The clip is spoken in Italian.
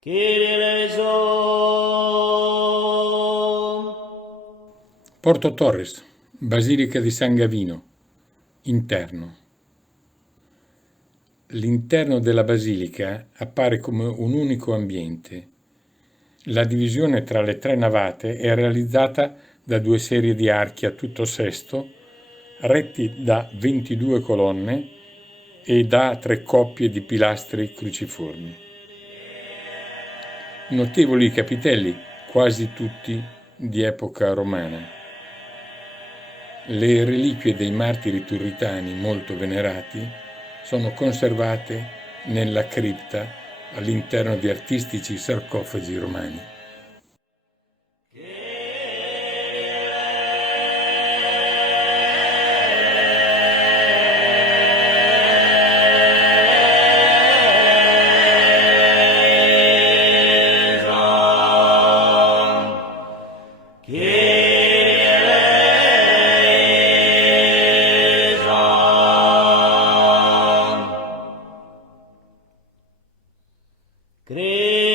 Kyrie eleison. Porto Torres, Basilica di San Gavino, interno. L'interno della basilica appare come un unico ambiente. La divisione tra le tre navate è realizzata da due serie di archi a tutto sesto, retti da 22 colonne e da tre coppie di pilastri cruciformi. Notevoli capitelli, quasi tutti di epoca romana. Le reliquie dei martiri turritani molto venerati sono conservate nella cripta all'interno di artistici sarcofagi romani. Christ.